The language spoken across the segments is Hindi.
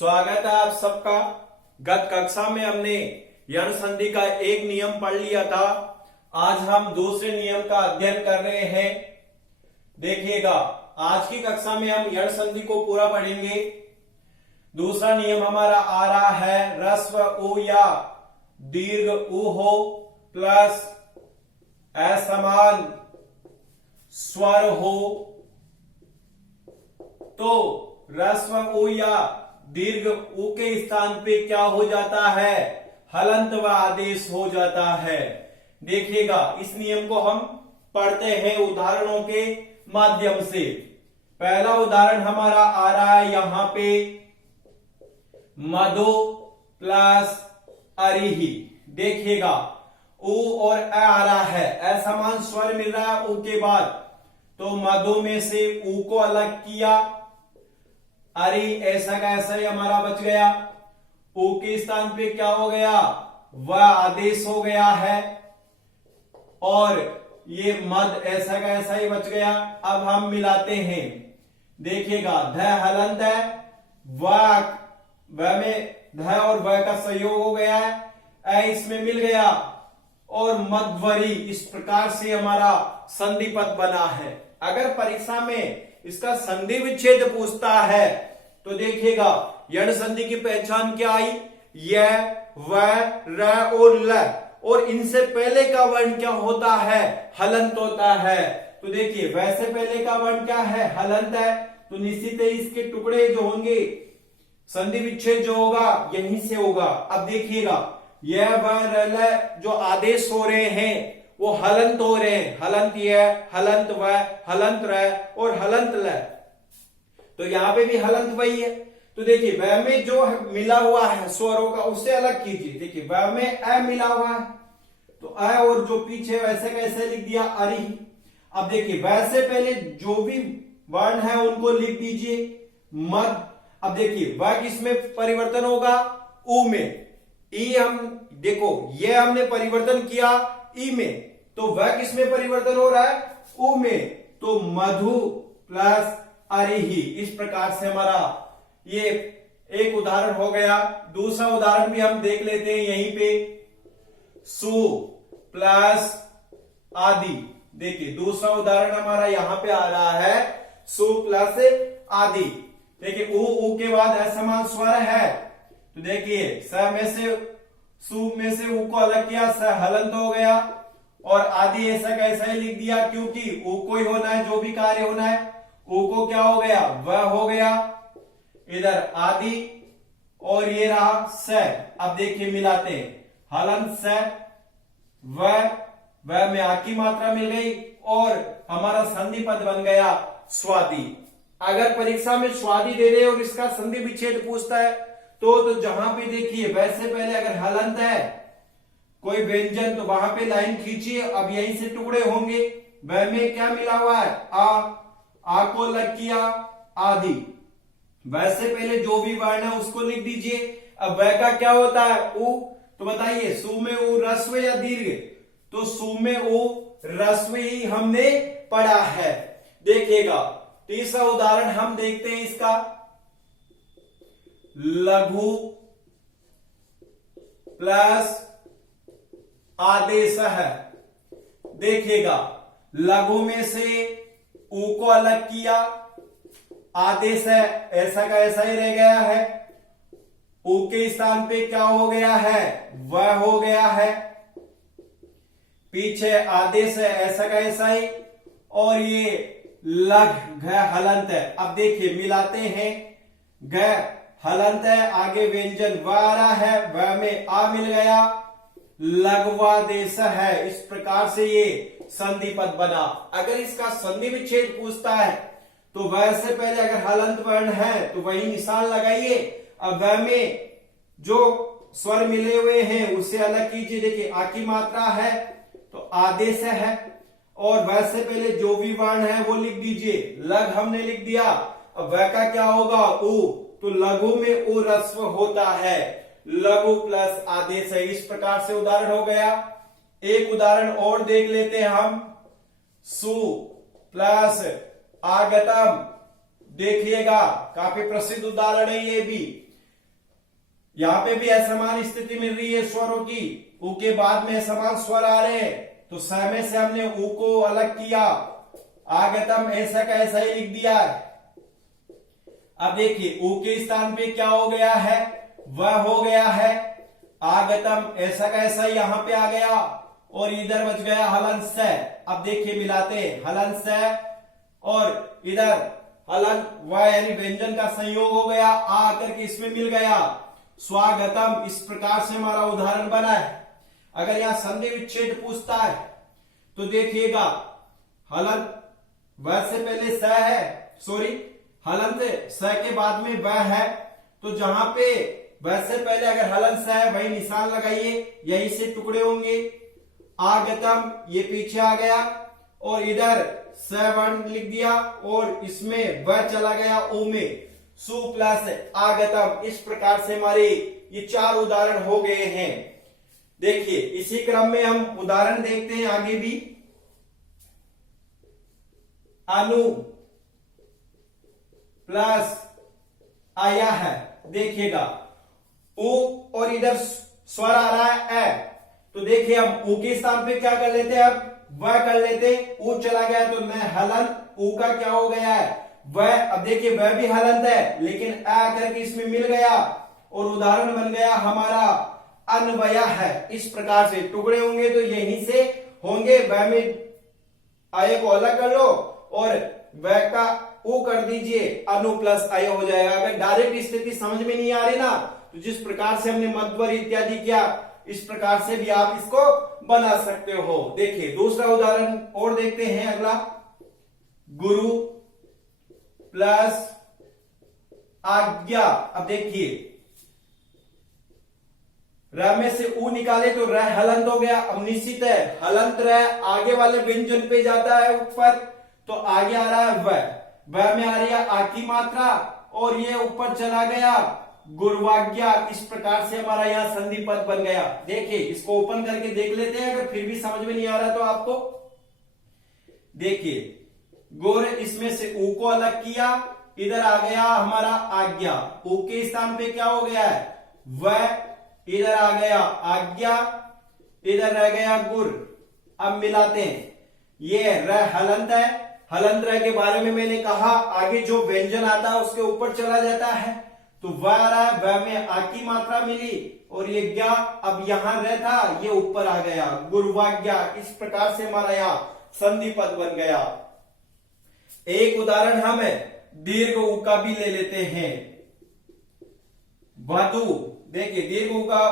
स्वागत है आप सबका। गत कक्षा में हमने यण संधि का एक नियम पढ़ लिया था। आज हम दूसरे नियम का अध्ययन कर रहे हैं। देखिएगा, आज की कक्षा में हम यण संधि को पूरा पढ़ेंगे। दूसरा नियम हमारा आ रहा है ह्रस्व उ या दीर्घ उ हो प्लस असमान स्वर हो तो ह्रस्व उ या दीर्घ उ के स्थान पे क्या हो जाता है? हलंत व आदेश हो जाता है। देखिएगा, इस नियम को हम पढ़ते हैं उदाहरणों के माध्यम से। पहला उदाहरण हमारा आ रहा है यहां पे मधु प्लस अरिही। देखिएगा, उ और अ आ रहा है, असमान स्वर मिल रहा है उ के बाद, तो मधु में से उ को अलग किया, अरि ऐसा का ऐसा ही हमारा बच गया। उ के स्थान पे क्या हो गया? वह आदेश हो गया है और ये मद ऐसा का ऐसा ही बच गया। अब हम मिलाते हैं। देखिएगा, ध हलंत है, व में ध और व का संयोग हो गया है, अ इसमें मिल गया और मध्वरी। इस प्रकार से हमारा संधि पद बना है। अगर परीक्षा में इसका संधि विच्छेद पूछता है तो देखिएगा, यण संधि की पहचान क्या आई? य, व, र और ल, और इनसे पहले का वर्ण क्या होता है? हलंत होता है। तो देखिए, व से पहले का वर्ण क्या है? हलंत है। तो निश्चित है इसके टुकड़े जो होंगे, संधि विच्छेद जो होगा यहीं से होगा। अब देखिएगा, यह व र ल जो आदेश हो रहे हैं वो हलंत हो रहे हैं। हलंत य, हलंत व, हलंत र और हलंत ल। तो यहां पे भी हलंत वही है। तो देखिए, व में जो मिला हुआ है स्वरों का उससे अलग कीजिए। देखिए, व में अ मिला हुआ है तो अ और जो पीछे वैसे कैसे लिख दिया? अरि। अब देखिए, व से पहले जो भी वर्ण है उनको लिख दीजिए मद। अब देखिए, व किसमें परिवर्तन होगा? उ में। ई हम देखो, ये हमने परिवर्तन किया ई में, तो वह किसमें परिवर्तन हो रहा है? उ में। तो मधु प्लस अरिही। इस प्रकार से हमारा ये एक उदाहरण हो गया। दूसरा उदाहरण भी हम देख लेते हैं यहीं पे, सु प्लस आदि। देखिए, दूसरा उदाहरण हमारा यहां पे आ रहा है सु प्लस आदि। देखिए, उ के बाद असमान स्वर है, तो देखिए स में से सु में से उ को अलग किया, स हलंत हो गया और आदि ऐसा कैसा ही लिख दिया, क्योंकि उ को ही होना है, जो भी कार्य होना है। उ को क्या हो गया? वह हो गया, इधर आदि और ये रहा स। अब देखिए मिलाते हैं, हलंत स, वह में आ की मात्रा मिल गई और हमारा संधि पद बन गया स्वादि। अगर परीक्षा में स्वादि दे रहे और इसका संधि विच्छेद पूछता है तो जहां पे देखिए, वैसे पहले अगर हलंत है कोई व्यंजन तो वहां पे लाइन खींचिए। अब यहीं से टुकड़े होंगे। वह में क्या मिला हुआ है? आ को लग किया आदि। वैसे पहले जो भी वर्ण है उसको लिख दीजिए। अब वह का क्या होता है? उ। तो बताइए, सु में उ ह्रस्व या दीर्घ? तो सु में उ ह्रस्व ही हमने पढ़ा है। देखिएगा, तीसरा उदाहरण हम देखते हैं इसका, लघु प्लस आदेश है। देखिएगा, लघु में से उ को अलग किया, आदेश है ऐसा का ऐसा ही रह गया है। उ के स्थान पे क्या हो गया है? वह हो गया है। पीछे आदेश है ऐसा का ऐसा ही, और ये लघ घ हलंत है। अब देखिए मिलाते हैं, घ हलंत है, आगे व्यंजन व आ रहा है, व में आ मिल गया, लघवादेश है। इस प्रकार से ये संधि पद बना। अगर इसका संधि विच्छेद पूछता है तो वह से पहले अगर हलंत वर्ण है तो वही निशान लगाइए। अब वह में जो स्वर मिले हुए हैं उसे अलग कीजिए। देखिए, आ की मात्रा है तो आदेश है, और वह से पहले जो भी वर्ण है वो लिख दीजिए। लघ हमने लिख दिया। अब वह का क्या होगा? उ। तो लघु में उ ह्रस्व होता है, लघु प्लस आदेश है। इस प्रकार से उदाहरण हो गया। एक उदाहरण और देख लेते हैं हम, सु प्लस आगतम। देखिएगा, काफी प्रसिद्ध उदाहरण है ये भी। यहां पे भी असमान स्थिति मिल रही है स्वरों की, ऊ के बाद में असमान स्वर आ रहे हैं, तो स में से हमने ऊ को अलग किया, आगतम ऐसा का ऐसा ही लिख दिया है। अब देखिए ऊ के स्थान पे क्या हो गया है, वह हो गया है आगतम, ऐसा का ऐसा यहां पे आ गया, और इधर बच गया हलन स। अब देखिए मिलाते हैं, हलन स और इधर हलन व यानी व्यंजन का संयोग हो गया, आ करके इसमें मिल गया स्वागतम। इस प्रकार से हमारा उदाहरण बना है। अगर यहां संधि विच्छेद पूछता है तो देखिएगा, हलन व से पहले स है, सॉरी हलन से स के बाद में व है, तो जहां पे व से पहले अगर हलन स है वही निशान लगाइए, यहीं से टुकड़े होंगे। आगतम ये पीछे आ गया और इधर स वर्ण लिख दिया और इसमें व चला गया ओ में, सु प्लस आगतम। इस प्रकार से हमारे ये 4 उदाहरण हो गए हैं। देखिए इसी क्रम में हम उदाहरण देखते हैं आगे भी। अनु प्लस आया है, देखिएगा ऊ और इधर स्वर आ रहा है ए, तो देखिए हम ऊ के स्थान पे क्या कर लेते हैं, अब वह कर लेते, ऊ चला गया तो न हलन, ऊ का क्या हो गया है वह। अब देखिए वह भी हलंत है लेकिन आ करके इसमें मिल गया और उदाहरण बन गया हमारा अन्वया है। इस प्रकार से टुकड़े होंगे तो यहीं से होंगे, वह में आय को अलग कर लो और वह का ऊ कर दीजिए, अनु प्लस आय हो जाएगा। अगर डायरेक्ट स्थिति समझ में नहीं आ रही ना, तो जिस प्रकार से हमने मध्वर इत्यादि किया, इस प्रकार से भी आप इसको बना सकते हो। देखिए दूसरा उदाहरण और देखते हैं अगला, गुरु प्लस आज्ञा। अब देखिए र में से ऊ निकाले तो र हलंत हो गया। अब निश्चित है हलंत र आगे वाले व्यंजन पे जाता है ऊपर, तो आगे आ रहा है वह में आ रही है आ की मात्रा और ये ऊपर चला गया गुरुवाज्ञा। इस प्रकार से हमारा यहाँ संधि पद बन गया। देखिए इसको ओपन करके देख लेते हैं, अगर फिर भी समझ में नहीं आ रहा तो आपको देखिए, गुर इसमें से ऊ को अलग किया, इधर आ गया हमारा आज्ञा, ऊ के स्थान पे क्या हो गया है वह, इधर आ गया आज्ञा, इधर रह गया गुर। अब मिलाते हैं, ये र हलंत है, हलंत र के बारे में मैंने कहा आगे जो व्यंजन आता है उसके ऊपर चला जाता है, तो वह आ रहा है, वह में आ की मात्रा मिली और ये ज्ञा, अब यहां रह था ये ऊपर आ गया गुरुवाज्ञा। इस प्रकार से हमारा यहाँ संधि पद बन गया। एक उदाहरण हम दीर्घ ऊ का भी ले लेते हैं, वधु। देखिए दीर्घ ऊ का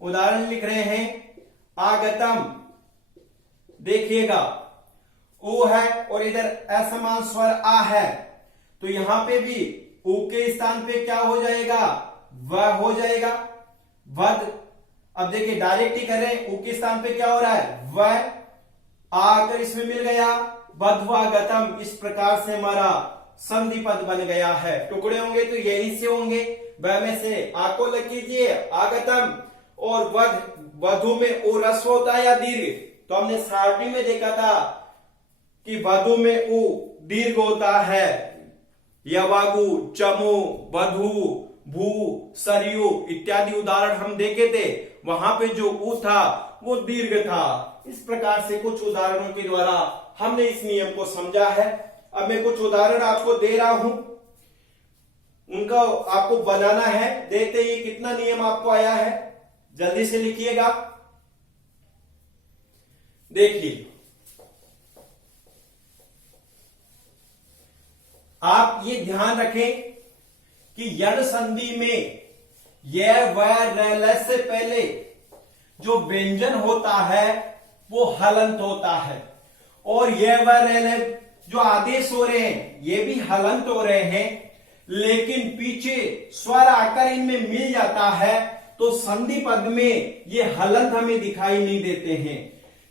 उदाहरण लिख रहे हैं, आगतम। देखिएगा ऊ है और इधर असमान स्वर आ है, तो यहां पे भी ऊ के स्थान पे क्या हो जाएगा वह हो जाएगा वध। अब देखिए डायरेक्ट ही कर रहे हैं, ऊ के स्थान पे क्या हो रहा है वह, आकर इसमें मिल गया बध्वागतम। इस प्रकार से हमारा संधि पद बन गया है। टुकड़े होंगे तो यही से होंगे, वह में से आ को लग कीजिए आगतम और वध, वधु में ओ रस्व होता है या दीर्घ, तो हमने सारणी में देखा था कि वधु में ऊ दीर्घ होता है, यवागु, चमु, वधु, भू, सरयू इत्यादि उदाहरण हम देखे थे, वहां पे जो ऊ था वो दीर्घ था। इस प्रकार से कुछ उदाहरणों के द्वारा हमने इस नियम को समझा है। अब मैं कुछ उदाहरण आपको दे रहा हूं, उनका आपको बनाना है। देखते ही कितना नियम आपको आया है, जल्दी से लिखिएगा। देखिए आप ये ध्यान रखें कि यण संधि में यह व र से पहले जो व्यंजन होता है वो हलंत होता है, और यह व र जो आदेश हो रहे हैं ये भी हलंत हो रहे हैं, लेकिन पीछे स्वर आकर इनमें मिल जाता है तो संधि पद में ये हलंत हमें दिखाई नहीं देते हैं।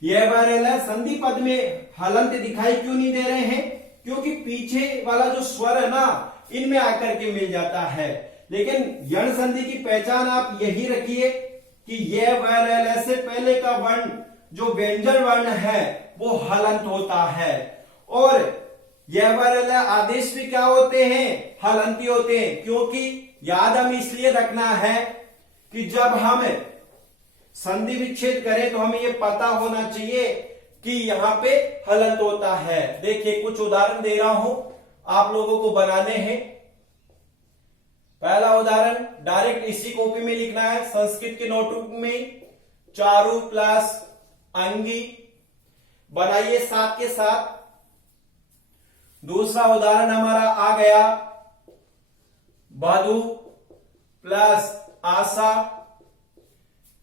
यह व र संधि पद में हलंत दिखाई क्यों नहीं दे रहे हैं, क्योंकि पीछे वाला जो स्वर है ना इनमें आकर के मिल जाता है। लेकिन यण संधि की पहचान आप यही रखिए कि यह व र से पहले का वर्ण जो व्यंजन वर्ण है वो हलंत होता है, और यह व र आदेश भी क्या होते हैं हलंती होते हैं। क्योंकि याद हम इसलिए रखना है कि जब हम संधि विच्छेद करें तो हमें यह पता होना चाहिए कि यहां पे हलंत होता है। देखिए कुछ उदाहरण दे रहा हूं, आप लोगों को बनाने हैं। पहला उदाहरण डायरेक्ट इसी कॉपी में लिखना है, संस्कृत के नोटबुक में। चारू प्लस अंगी बनाइए साथ के साथ। दूसरा उदाहरण हमारा आ गया, बधु प्लस आशा।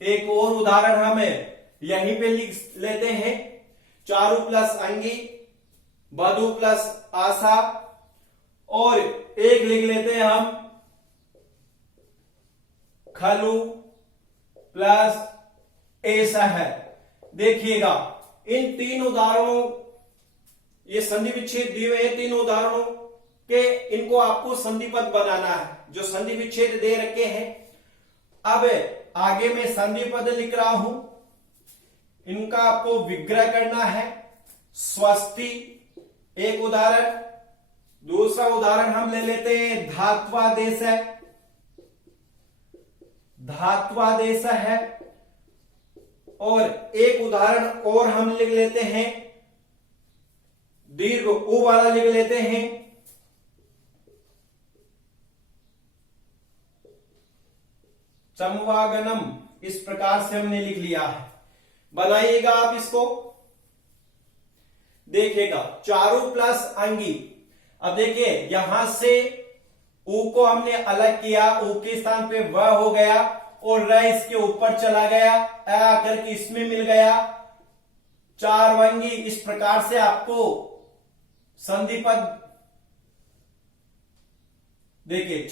एक और उदाहरण हमें यहीं पे लिख लेते हैं, चारू प्लस अंगी, बधु प्लस आशा। और एक लिख लेते हैं हम, खलु प्लस ऐसा है। देखिएगा इन तीन उदाहरणों, ये संधि विच्छेद दिए हुए हैं तीन उदाहरणों के, इनको आपको संधि पद बनाना है जो संधि विच्छेद दे रखे हैं। अब आगे मैं संधि पद लिख रहा हूं, इनका आपको विग्रह करना है। स्वस्ति एक उदाहरण। दूसरा उदाहरण हम ले लेते हैं, धात्वादेश है, धात्वादेश है। और एक उदाहरण और हम लिख लेते हैं, दीर्घ उ वाला लिख लेते हैं, चमवागनम। इस प्रकार से हमने लिख लिया है। बनाइएगा आप इसको। देखिएगा चारू प्लस अंगी। अब देखिए यहां से ऊ को हमने अलग किया, ऊ के स्थान पे व हो गया और र इसके ऊपर चला गया, अ आकर के इसमें मिल गया, चारवंगी। इस प्रकार से आपको संधि पद, देखिए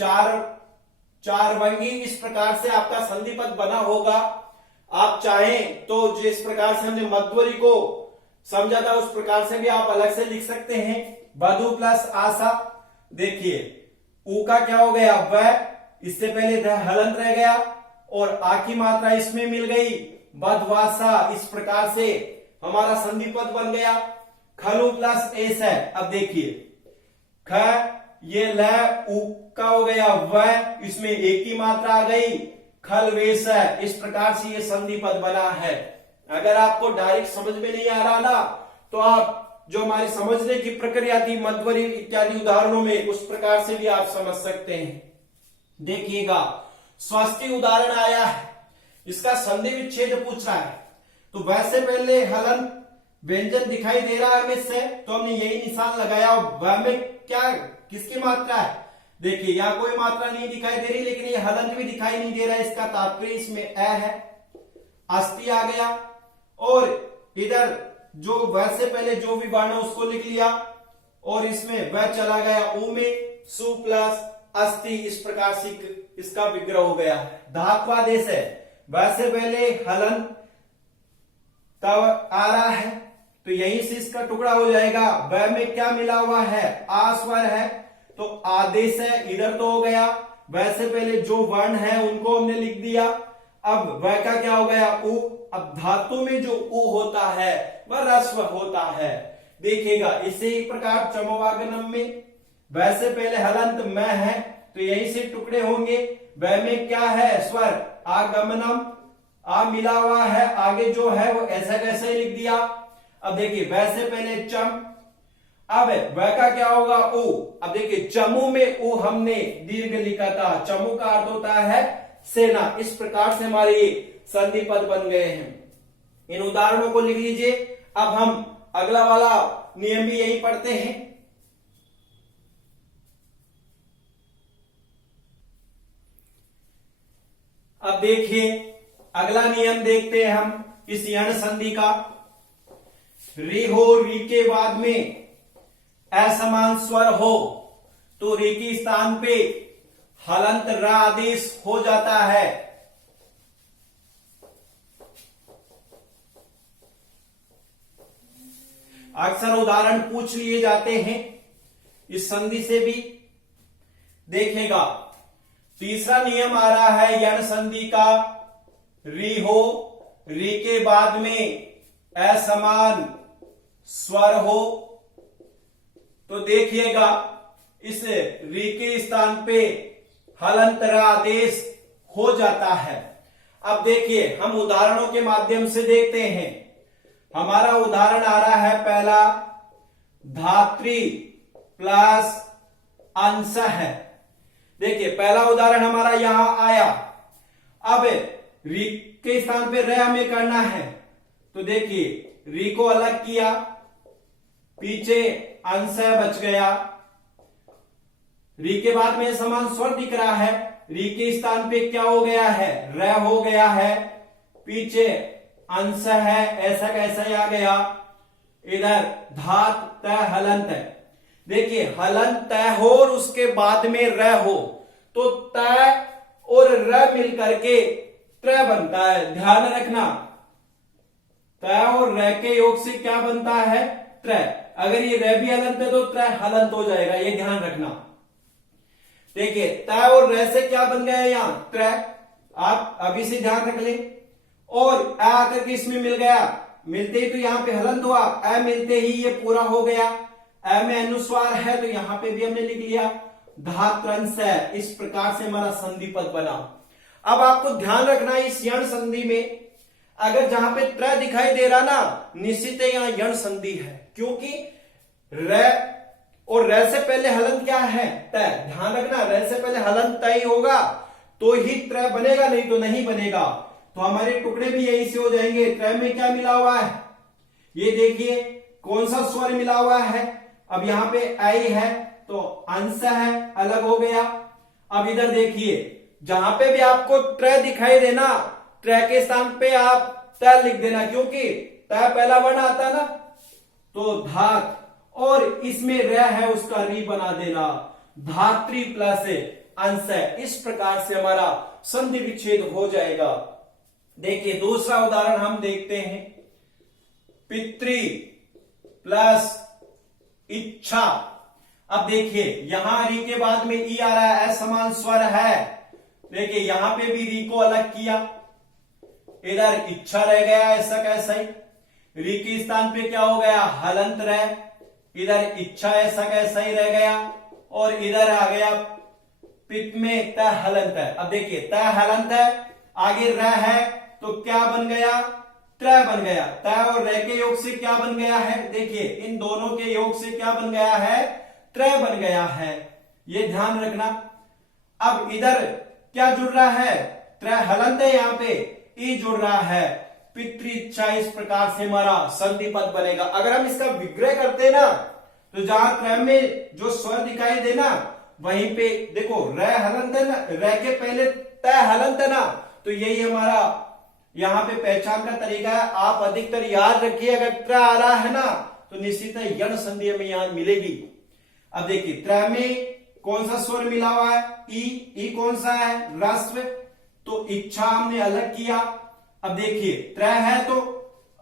चारवंगी, इस प्रकार से आपका संधि पद बना होगा। आप चाहें तो जिस प्रकार से हमने मध्वरी को समझा था उस प्रकार से भी आप अलग से लिख सकते हैं। बधु प्लस आशा। देखिए ऊ का क्या हो गया, वह, इससे पहले हलंत रह गया और आ की मात्रा इसमें मिल गई, बधवासा। इस प्रकार से हमारा संधि पद बन गया। खलु प्लस एस है। अब देखिए ख, ये ल, उ का हो गया वह, इसमें एक की मात्रा आ गई, खल वेश है। इस प्रकार से ये संधि पद बना है। अगर आपको डायरेक्ट समझ में नहीं आ रहा ना, तो आप जो हमारी समझने की प्रक्रिया थी मध्वरी इत्यादि उदाहरणों में, उस प्रकार से भी आप समझ सकते हैं। देखिएगा स्वस्ति उदाहरण आया है, इसका संधि विच्छेद पूछ रहा है। तो वैसे पहले हलन व्यंजन दिखाई दे रहा है हमें से, तो हमने यही निशान लगाया। वह में क्या, किसकी मात्रा है? देखिए यहां कोई मात्रा नहीं दिखाई दे रही, लेकिन ये हलंत भी दिखाई नहीं दे रहा है। इसका तात्पर्य इसमें अ है, अस्थि आ गया। और इधर जो वह से पहले जो भी वर्ण है उसको लिख लिया और इसमें वह चला गया ऊ में, सु प्लस अस्थि। इस प्रकार से इसका विग्रह हो गया। धात्वादेश है, वह से पहले हलंत तब आ रहा है, तो यहीं से इसका टुकड़ा हो जाएगा। वह में क्या मिला हुआ है, आ स्वर है, तो आदेश है, इधर तो हो गया। वह से पहले जो वर्ण है उनको हमने लिख दिया। अब वह का क्या हो गया, उ। अब धातु में जो उ होता है वह ह्रस्व होता है। देखिएगा इसी प्रकार चमवागनम में वह से पहले हलंत में है, तो यहीं से टुकड़े होंगे। वह में क्या है, स्वर आगमनम, आ मिला हुआ है, आगे जो है वो ऐसा कैसे लिख दिया। अब देखिए वह से पहले चम, अब वह का क्या होगा, उ। अब देखिए चमू में उ हमने दीर्घ लिखा था, चमू का अर्थ होता है सेना। इस प्रकार से हमारे संधि पद बन गए हैं। इन उदाहरणों को लिख लीजिए। अब हम अगला वाला नियम भी यही पढ़ते हैं। अब देखिए अगला नियम देखते हैं हम इस यण संधि का। री हो, री के बाद में असमान स्वर हो तो री के स्थान पे हलंत र आदेश हो जाता है। अक्सर उदाहरण पूछ लिए जाते हैं इस संधि से भी। देखेगा तीसरा नियम आ रहा है यण संधि का। री हो, री के बाद में असमान स्वर हो तो देखिएगा इस री के स्थान पे हलंत र आदेश हो जाता है। अब देखिए हम उदाहरणों के माध्यम से देखते हैं। हमारा उदाहरण आ रहा है पहला, धात्री प्लस अंश है। देखिए पहला उदाहरण हमारा यहां आया। अब री के स्थान पे रे हमें करना है, तो देखिए री को अलग किया, पीछे अंश बच गया। री के बाद में समान स्वर दिख रहा है, री के स्थान पे क्या हो गया है, रे हो गया है, पीछे अंश है, ऐसा कैसा ही आ गया। इधर धात तय हलंत है। देखिए हलंत तय हो और उसके बाद में र हो तो तय और र मिल करके त्र बनता है। ध्यान रखना, तय और र के योग से क्या बनता है, त्र। अगर ये र भी हलंत है तो त्र हलंत हो जाएगा, ये ध्यान रखना। देखिए तय और र से क्या बन गया यहां, त्र। आप अभी से ध्यान रख ले। और अ आकर के इसमें मिल गया, मिलते ही तो यहाँ पे हलंत हुआ, अ मिलते ही ये पूरा हो गया। अ में अनुस्वार है तो यहां पे भी हमने लिख लिया धात्रंश है। इस प्रकार से हमारा संधि पद बना। अब आपको ध्यान रखना इस यण संधि में अगर जहां पे त्र दिखाई दे रहा ना, निश्चित है यहां यण संधि है, क्योंकि र और र से पहले हलंत क्या है, तय। ध्यान रखना, र से पहले हलंत तय होगा तो ही त्र बनेगा, नहीं तो नहीं बनेगा। तो हमारे टुकड़े भी यहीं से हो जाएंगे। त्र में क्या मिला हुआ है, ये देखिए कौन सा स्वर मिला हुआ है। अब यहां पे आई है तो अंश है, अलग हो गया। अब इधर देखिए जहां पे भी आपको त्र दिखाई देना, त्र के स्थान पे आप त लिख देना, क्योंकि त पहला वर्ण आता ना, तो धात और इसमें र है उसका री बना देना, धात्री प्लस अंश है। इस प्रकार से हमारा संधि विच्छेद हो जाएगा। देखिए दूसरा उदाहरण हम देखते हैं, पितृ प्लस इच्छा। अब देखिए यहां री के बाद में ई आ रहा है, असमान स्वर है। देखिए यहां पे भी री को अलग किया, इधर इच्छा रह गया ऐसा कैसा ही। री के स्थान पे क्या हो गया, हलंत रह, इधर इच्छा ऐसा कैसा ही रह गया, और इधर आ गया पित में त हलंत है। अब देखिए त हलंत है, आगे र है तो क्या बन गया, त्र बन गया। त और र के योग से क्या बन गया है, देखिए इन दोनों के योग से क्या बन गया है, त्र बन गया है, ये ध्यान रखना। अब इधर क्या जुड़ रहा है, त्र हलंत है, यहां पे ई जुड़ रहा है, पितृइच्छा। इस प्रकार से हमारा संधि पद बनेगा। अगर हम इसका विग्रह करते ना, तो जहां त्र में जो स्वर दिखाई देना वहीं पे देखो र हलंत है ना, र के पहले त हलंत है ना, तो यही हमारा यहां पे पहचान का तरीका है। आप अधिकतर याद रखिए, अगर त्र आ रहा है ना तो निश्चित है यण संधि हमें यहां मिलेगी। अब देखिए त्र में कौन सा स्वर मिला हुआ है, ई कौन सा है, ह्रस्व, तो इच्छा हमने अलग किया। अब देखिए त्र है तो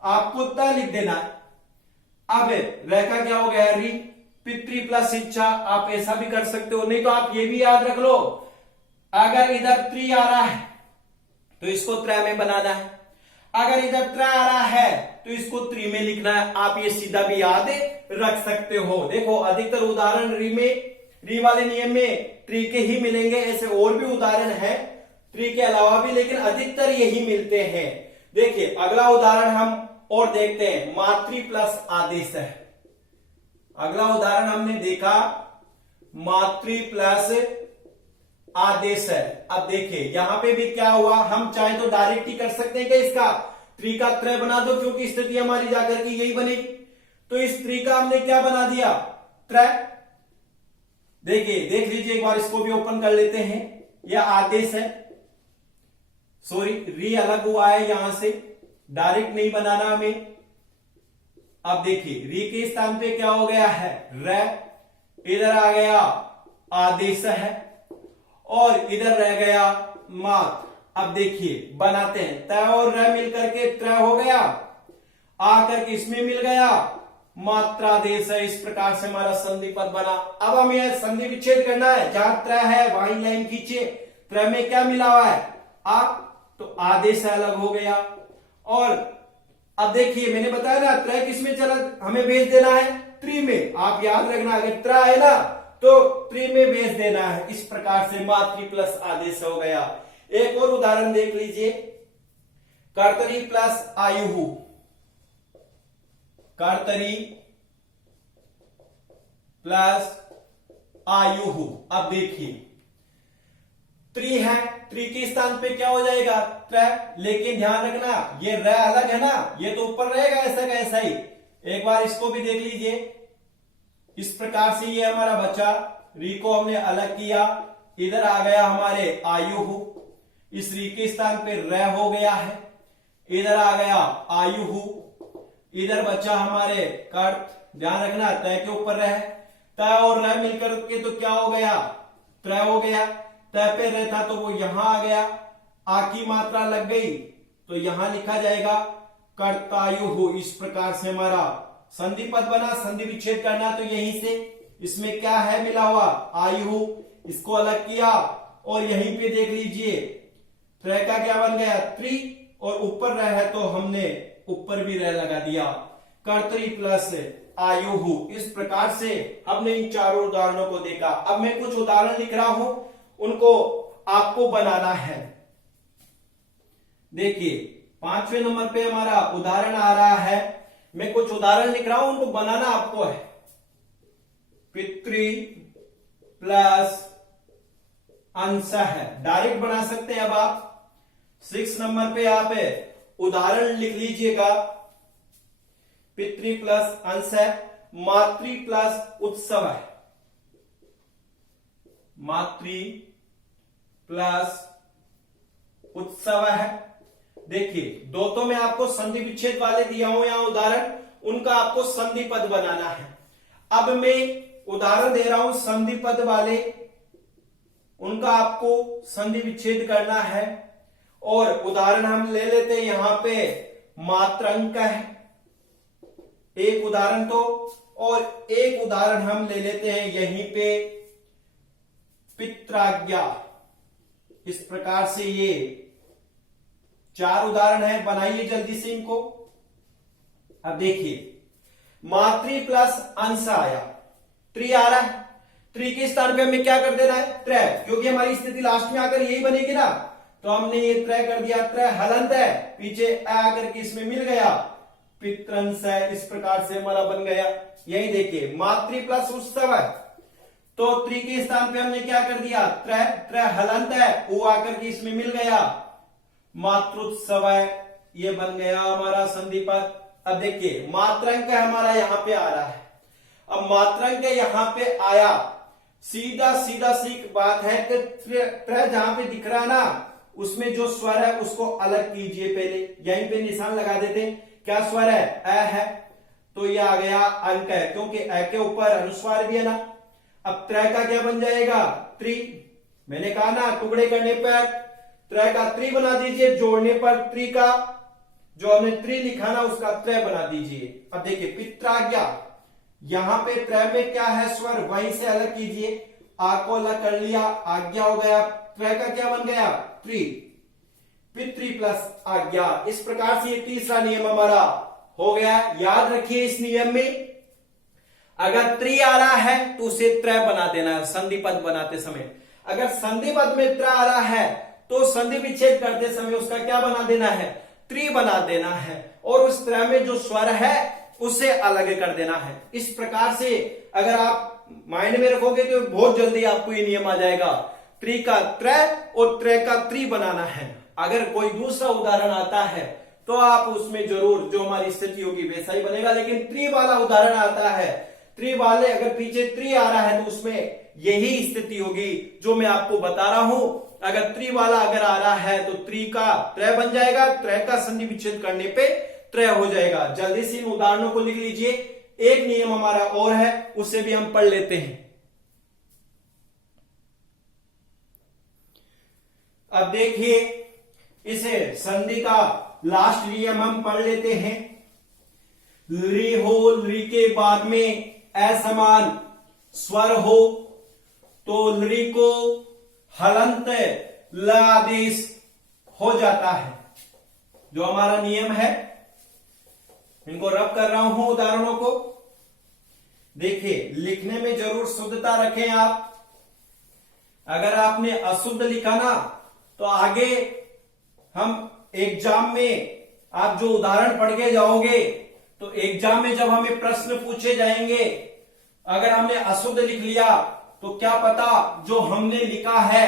आपको त लिख देना है। अब र का क्या हो गया, री, पितृ प्लस इच्छा। आप ऐसा भी कर सकते हो, नहीं तो आप ये भी याद रख लो, अगर इधर त्रि आ रहा है तो इसको त्र में बनाना है, अगर इधर त्र आ रहा है तो इसको त्रि में लिखना है। आप ये सीधा भी याद रख सकते हो। देखो अधिकतर उदाहरण री वाले नियम में त्रि के ही मिलेंगे, ऐसे और भी उदाहरण है त्रि के अलावा भी, लेकिन अधिकतर यही मिलते हैं। देखिए अगला उदाहरण हम और देखते हैं, मातृ प्लस आदेश है। अगला उदाहरण हमने देखा मातृ प्लस आदेश है। अब देखिए यहां पे भी क्या हुआ, हम चाहे तो डायरेक्ट ही कर सकते हैं कि इसका त्रि का त्र बना दो, क्योंकि स्थिति हमारी जाकर के यही बनेगी। तो इस त्रि का हमने क्या बना दिया, त्र। देखिए देख लीजिए एक बार, इसको भी ओपन कर लेते हैं। यह आदेश है, सॉरी री अलग हुआ है, यहां से डायरेक्ट नहीं बनाना हमें। अब देखिए री के स्थान पे क्या हो गया है, र, इधर आ गया आदेश है, और इधर रह गया मात। अब देखिए बनाते हैं, त और र मिलकर के त्र हो गया, आकर के इसमें मिल गया मात्रादेश है। इस प्रकार से हमारा संधि पद बना। अब हमें यह संधि विच्छेद करना है, जहां त्र है वहीं लाइन खींचे। त्र में क्या मिला हुआ है, आ, तो आदेश अलग हो गया। और अब देखिए मैंने बताया ना, त्र किसमें चला, हमें भेज देना है त्रि में। आप याद रखना, अगर त्र है ना तो त्रि में भेज देना है। इस प्रकार से मातृ प्लस आदेश हो गया। एक और उदाहरण देख लीजिए, कर्तरी प्लस आयुहु, कर्तरी प्लस आयुहु। अब देखिए त्रि है, त्रि के स्थान पे क्या हो जाएगा, त्र, लेकिन ध्यान रखना ये र अलग है ना, ये तो ऊपर रहेगा ऐसा का ऐसा ही। एक बार इसको भी देख लीजिए, इस प्रकार से ये हमारा बचा, री को हमने अलग किया, इधर आ गया हमारे आयुहु, इस री के स्थान पे र हो गया है, इधर आ गया आयुहु, इधर बचा हमारे कर्त, ध्यान रखना तय के ऊपर रह, तय और र मिलकर के तो क्या हो गया, त्र हो गया, तय पे रहता तो वो यहां आ गया, आ की मात्रा लग गई तो यहां लिखा जाएगा कर्तायुहु। इस प्रकार से हमारा संधि पद बना। संधि विच्छेद करना तो यहीं से, इसमें क्या है मिला हुआ, आयुहु, इसको अलग किया और यहीं पे देख लीजिए त्र का क्या बन गया, त्रि, और ऊपर रह है तो हमने ऊपर भी रह लगा दिया, कर्तरी प्लस आयुहु। इस प्रकार से हमने इन चारों उदाहरणों को देखा। अब मैं कुछ उदाहरण लिख रहा हूं, उनको आपको बनाना है। देखिए 5वें नंबर पे हमारा उदाहरण आ रहा है, मैं कुछ उदाहरण लिख रहा हूं, उनको बनाना आपको है। पितृ प्लस अंश है, डायरेक्ट बना सकते हैं। अब आप 6 नंबर पे आप उदाहरण लिख लीजिएगा, पितृ प्लस अंश है, मातृ प्लस उत्सव है, मातृ प्लस उत्सव है। देखिए दो तो मैं आपको संधि विच्छेद वाले दिया हूं यहां उदाहरण, उनका आपको संधि पद बनाना है। अब मैं उदाहरण दे रहा हूं संधि पद वाले, उनका आपको संधि विच्छेद करना है। और उदाहरण हम ले लेते हैं, यहां पे मात्रांक है एक उदाहरण तो, और एक उदाहरण हम ले लेते हैं यहीं पे पित्राज्ञा। इस प्रकार से ये 4 उदाहरण है, बनाइए जल्दी से इनको। अब देखिए मातृ प्लस अंश आया, त्रि आ रहा है, त्रि के स्थान पे हमें क्या कर देना है, त्र, क्योंकि हमारी स्थिति लास्ट में आकर यही बनेगी ना, तो हमने ये त्र कर दिया, त्र हलंत है, पीछे आकर के इसमें मिल गया पितृंश है। इस प्रकार से हमारा बन गया। यही देखिए मातृ प्लस उत्सव है, तो त्रि के स्थान पे हमने क्या कर दिया, त्र, त्र हलंत है, वो आकर के इसमें मिल गया मातृत्सव है, ये बन गया हमारा संधि पद। अब देखिए मात्रांक हमारा यहां पे आ रहा है, अब मात्रांक यहां पे आया, सीधा सीधा सी बात है कि त्र जहां पे दिख रहा ना, उसमें जो स्वर है उसको अलग कीजिए। पहले यहीं पे निशान लगा देते हैं, क्या स्वर है, अ है, तो ये आ गया अंक है, क्योंकि अ के ऊपर अनुस्वार भी है ना। अब त्र का क्या बन जाएगा, त्रि, मैंने कहा ना टुकड़े करने पर त्र का त्रि बना दीजिए, जोड़ने पर त्रि का जो हमने त्रि लिखा ना उसका त्र बना दीजिए। अब देखिए पित्राज्ञा, यहां पे त्र में क्या है स्वर, वहीं से अलग कीजिए, आ को अलग कर लिया, आज्ञा हो गया, त्र का क्या बन गया, त्रि, पितृ प्लस आज्ञा। इस प्रकार से ये तीसरा नियम हमारा हो गया। याद रखिए इस नियम में अगर त्रि आ रहा है तो उसे त्र बना देना है संधि पद बनाते समय। अगर संधि पद में त्र आ रहा है तो संधि विच्छेद करते समय उसका क्या बना देना है, त्रि बना देना है, और उस त्र में जो स्वर है उसे अलग कर देना है। इस प्रकार से अगर आप माइंड में रखोगे तो बहुत जल्दी आपको ये नियम आ जाएगा, त्रि का त्र और त्र का त्रि बनाना है। अगर कोई दूसरा उदाहरण आता है तो आप उसमें जरूर जो हमारी स्थिति होगी वैसा ही बनेगा, लेकिन त्रि वाला उदाहरण आता है, त्रि वाले अगर पीछे त्रि आ रहा है तो उसमें यही स्थिति होगी जो मैं आपको बता रहा हूं। अगर त्रि वाला अगर आ रहा है तो त्रि का त्र बन जाएगा, त्र का संधि विच्छेद करने पे त्र हो जाएगा। जल्दी से इन उदाहरणों को लिख लीजिए। एक नियम हमारा और है, उसे भी हम पढ़ लेते हैं। अब देखिए इसे संधि का लास्ट नियम हम पढ़ लेते हैं। री हो, री के बाद में असमान स्वर हो तो री को हलंत ल आदेश हो जाता है, जो हमारा नियम है। इनको रब कर रहा हूं उदाहरणों को। देखिए लिखने में जरूर शुद्धता रखें आप। अगर आपने अशुद्ध लिखा ना तो आगे हम एग्जाम में आप जो उदाहरण पढ़ के जाओगे तो एग्जाम में जब हमें प्रश्न पूछे जाएंगे, अगर हमने अशुद्ध लिख लिया तो क्या पता जो हमने लिखा है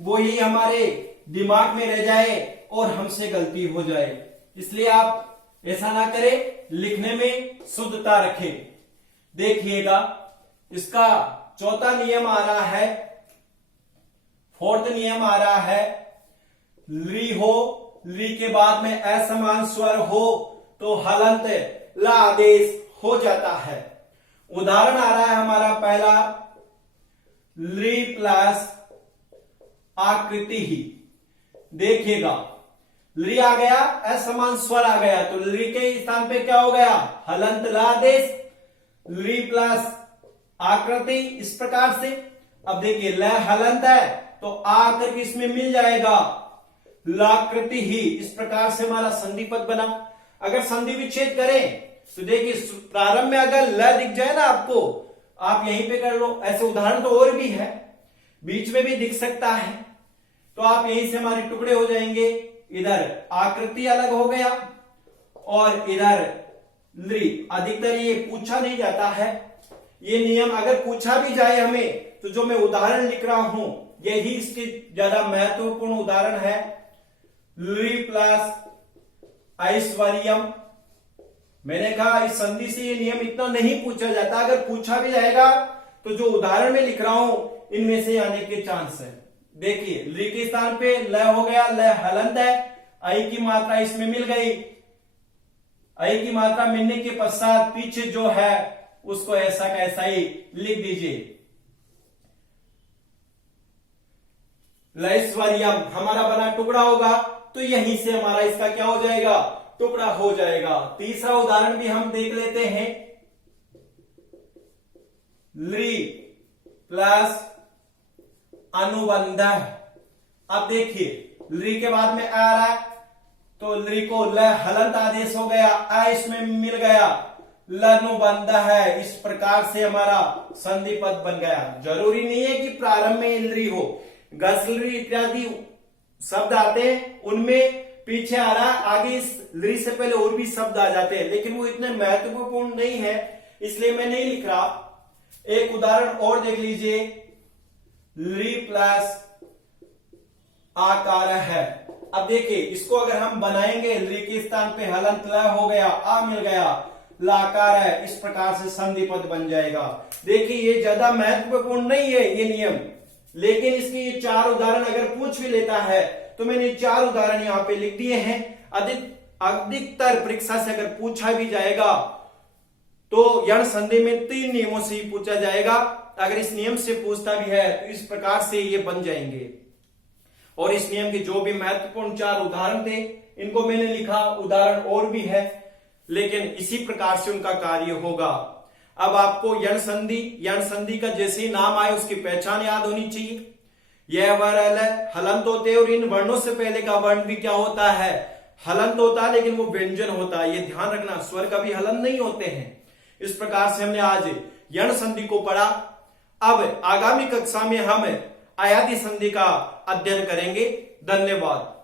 वो ही हमारे दिमाग में रह जाए और हमसे गलती हो जाए। इसलिए आप ऐसा ना करें, लिखने में शुद्धता रखें। देखिएगा, इसका चौथा नियम आ रहा है, फोर्थ नियम आ रहा है, ली हो, ली के बाद में असमान स्वर हो तो हलंत ला आदेश हो जाता है। उदाहरण आ रहा है हमारा पहला, ली प्लस आकृति ही। देखिएगा, ली आ गया, असमान स्वर आ गया, तो ली के स्थान पे क्या हो गया, हलंत ला आदेश, ली प्लस आकृति, इस प्रकार से। अब देखिए, ल हलंत है तो आ करके इसमें मिल जाएगा, लाकृति ही, इस प्रकार से हमारा संधि पद बना। अगर संधि विच्छेद करें तो देखिए, प्रारंभ में अगर ल दिख जाए ना आपको, आप यहीं पे कर लो। ऐसे उदाहरण तो और भी है, बीच में भी दिख सकता है, तो आप यहीं से हमारे टुकड़े हो जाएंगे। इधर आकृति अलग हो गया और इधर ली। अधिकतर ये पूछा नहीं जाता है ये नियम, अगर पूछा भी जाए हमें तो जो मैं उदाहरण लिख रहा हूं यही इसके ज्यादा महत्वपूर्ण उदाहरण है। ली प्लस ऐश्वर्यम, मैंने कहा इस संधि से ये नियम इतना नहीं पूछा जाता, अगर पूछा भी जाएगा तो जो उदाहरण में लिख रहा हूं इनमें से आने के चांस है। देखिए, ली के स्थान पे ल हो गया, ल हलंत है, आई की मात्रा इसमें मिल गई, आई की मात्रा मिलने के पश्चात पीछे जो है उसको ऐसा का ऐसा ही लिख दीजिए। लैश्वर्यम हमारा बना टुकड़ा होगा, तो यहीं से हमारा इसका क्या हो जाएगा, टुकड़ा हो जाएगा। तीसरा उदाहरण भी हम देख लेते हैं, ली प्लस अनुबंध। अब देखिए, ली के बाद में आ रहा है तो ली को ल हलंत आदेश हो गया, आ इसमें मिल गया, लनुबंध है, इस प्रकार से हमारा संधि पद बन गया। जरूरी नहीं है कि प्रारंभ में ली हो, गसली इत्यादि शब्द आते हैं उनमें पीछे आ रहा है, आगे इस ली से पहले और भी शब्द आ जाते हैं, लेकिन वो इतने महत्वपूर्ण नहीं है, इसलिए मैं नहीं लिख रहा। एक उदाहरण और देख लीजिए, ली प्लस आकार है। अब देखिए, इसको अगर हम बनाएंगे, ली के स्थान पे हलंत ल हो गया, आ मिल गया, लाकार है, इस प्रकार से संधि पद बन जाएगा। देखिए, ये ज्यादा महत्वपूर्ण नहीं है ये नियम, लेकिन इसके ये चार उदाहरण अगर पूछ भी लेता है तो मैंने चार उदाहरण यहां पे लिख दिए हैं। अधिकतर परीक्षा से अगर पूछा भी जाएगा तो यण संधि में 3 नियमों से ही पूछा जाएगा। अगर इस नियम से पूछता भी है तो इस प्रकार से ये बन जाएंगे। और इस नियम के जो भी महत्वपूर्ण 4 उदाहरण थे इनको मैंने लिखा, उदाहरण और भी है, लेकिन इसी प्रकार से उनका कार्य होगा। अब आपको यण संधि का जैसे ही नाम आए उसकी पहचान याद होनी चाहिए। यह वर्ण हलंत होते हैं और इन वर्णों से पहले का वर्ण भी क्या होता है, हलंत होता है, लेकिन वो व्यंजन होता है, ये ध्यान रखना, स्वर कभी हलंत नहीं होते हैं। इस प्रकार से हमने आज यण संधि को पढ़ा। अब आगामी कक्षा में हम अयादि संधि का अध्ययन करेंगे। धन्यवाद।